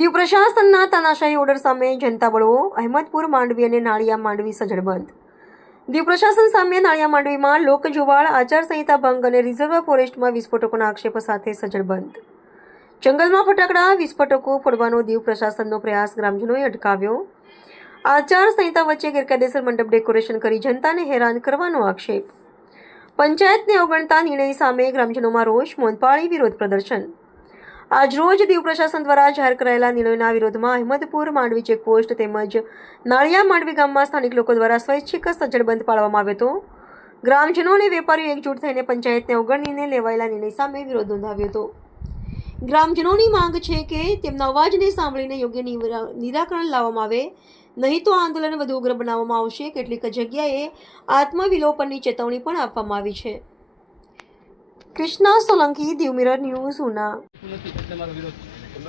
Diu પ્રશાસનના તાનાશાહી order સામે જનતા બળવો અહેમદપુર માંડવી અને નાળિયા માંડવી સજ્જડ બંધ. દીવ પ્રશાસન સામે નાળિયા માંડવીમાં લોકજુવાળ, આચારસંહિતા ભંગ અને રિઝર્વ ફોરેસ્ટમાં વિસ્ફોટકોના આક્ષેપ સાથે સજ્જડ બંધ. જંગલમાં ફટાકડા વિસ્ફોટકો ફોડવાનો દીવ પ્રશાસનનો પ્રયાસ ગ્રામજનોએ અટકાવ્યો. આચારસંહિતા વચ્ચે ગેરકાયદેસર મંડપ ડેકોરેશન કરી જનતાને હેરાન કરવાનો આક્ષેપ. પંચાયતને અવગણતા નિર્ણય સામે ગ્રામજનોમાં રોષ, મૌન પાળી વિરોધ પ્રદર્શન. આજરોજ દીવ પ્રશાસન દ્વારા જાહેર કરાયેલા નિર્ણયના વિરોધમાં અહેમદપુર માંડવી ચેકપોસ્ટ તેમજ નાળિયા માંડવી ગામમાં સ્થાનિક લોકો દ્વારા સ્વૈચ્છિક સજ્જડ બંધ પાળવામાં આવ્યો હતો. ગ્રામજનો અને વેપારીઓ એકજૂટ થઈને પંચાયતને અવગણીને લેવાયેલા નિર્ણય સામે વિરોધ નોંધાવ્યો હતો. ગ્રામજનોની માંગ છે કે તેમના અવાજને સાંભળીને યોગ્ય નિરાકરણ લાવવામાં આવે, નહીં તો આંદોલન વધુ ઉગ્ર બનાવવામાં આવશે. કેટલીક જગ્યાએ આત્મવિલોપનની ચેતવણી પણ આપવામાં આવી છે. Krishna Solanki, Diu mirror news, Una.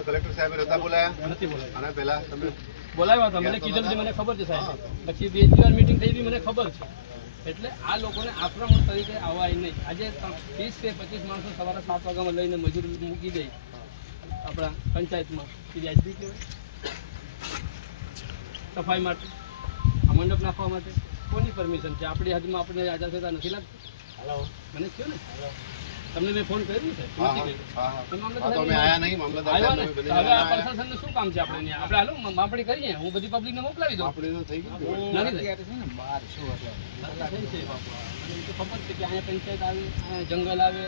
Collector સાહેબે નતા બોલાયા? નથી બોલાયા. અને પહેલા તમે બોલાવ્યા હતા, મને કીધું છે, મને ખબર છે સાહેબ. પછી બે ત્રણ મીટિંગ થઈ હતી, મને ખબર છે. એટલે આ લોકોને આક્રમણ તરીકે આવાય નહીં. આજે 30 કે 25 માણસો સવારે 7 વાગ્યામાં લઈને મજૂર મૂકી દે આપણા પંચાયતમાં વ્યાજબી કહેવાય? સફાઈ માટે, આ મંડપ નાખવા માટે કોની પરમિશન છે? આપણી હદમાં આપણે આચારસંહિતા નથી લાગતી? મને કહ્યું ને, તમને મેં ફોન કર્યું છે? તમે આયા નહીં, મામલતદાર આવ્યા ને? સાહેબ તો હવે આ પ્રશાસનનું શું કામ છે? આપણે હાલો માપણી કરીએ, હું બધી પબ્લિકને મોકલાવી દઉં. આપણે તો થઈ ગયું. ખબર છે કે અહીંયા પંચાયત આવે, અહીંયા જંગલ આવે,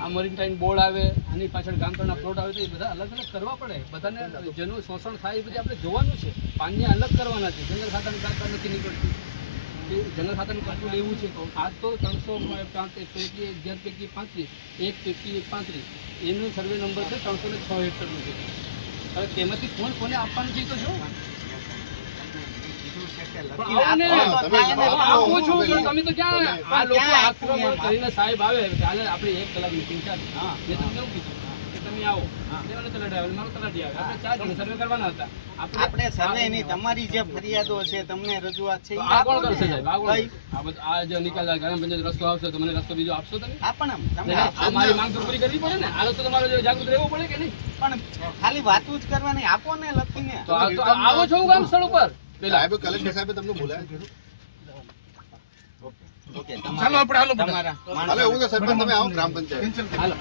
આ મરીનટાઈન બોર્ડ આવે, આની પાછળ ગામતળના પ્લોટ આવે, તો એ બધા અલગ અલગ કરવા પડે. બધાને જેનું શોષણ થાય એ બધું આપણે જોવાનું છે. પાનને અલગ કરવાના છે. જંગલ ખાતાની કારકાર નથી નીકળતી. જંગલ ખાતાનું કંટ્રોલ એવું છે. આ તો 300 પૈકી 11 પૈકી 35, 1 પૈકી 35 એનો સર્વે નંબર છે. 306 હેક્ટરનું છે. હવે તેમાંથી કોને આપવાનું છે તો જો તમે તો ક્યાં આ લોકો આક્રમણ કરીને સાહેબ આવે કાલે આપણે 1 કલાક મીટિંગ ચાલી. મેં તમને એવું કીધું કે તમે આવો, મારો તલાટી આવે, આપણે 4 જણ સર્વે કરવાના હતા. આપણે સર્વે નહીં, તમારી જે ફરિયાદો છે, તમને રજૂઆત છે, આ કોણ કરશે સાહેબ? આ જે નિકાલ ગ્રામ પંચાયત રસ્તો આવશે તો મને રસ્તો બીજો આપશો તમે? આ મારી માંગ તો પૂરી કરવી પડે ને. આ રસ્તો તમારે જાગૃત રહેવું પડે કે નહીં? પણ ખાલી વાતું જ કરવાની, આપો ને લખીને. તો આવો છો ગામ સ્થળ ઉપર સાહેબ, કલેક્ટર સાહેબે તમને બોલાયા? ચાલો આપણે હાલો હાલો, એવું તો સરપંચ તમે આવો ગ્રામ પંચાયત. હાલો.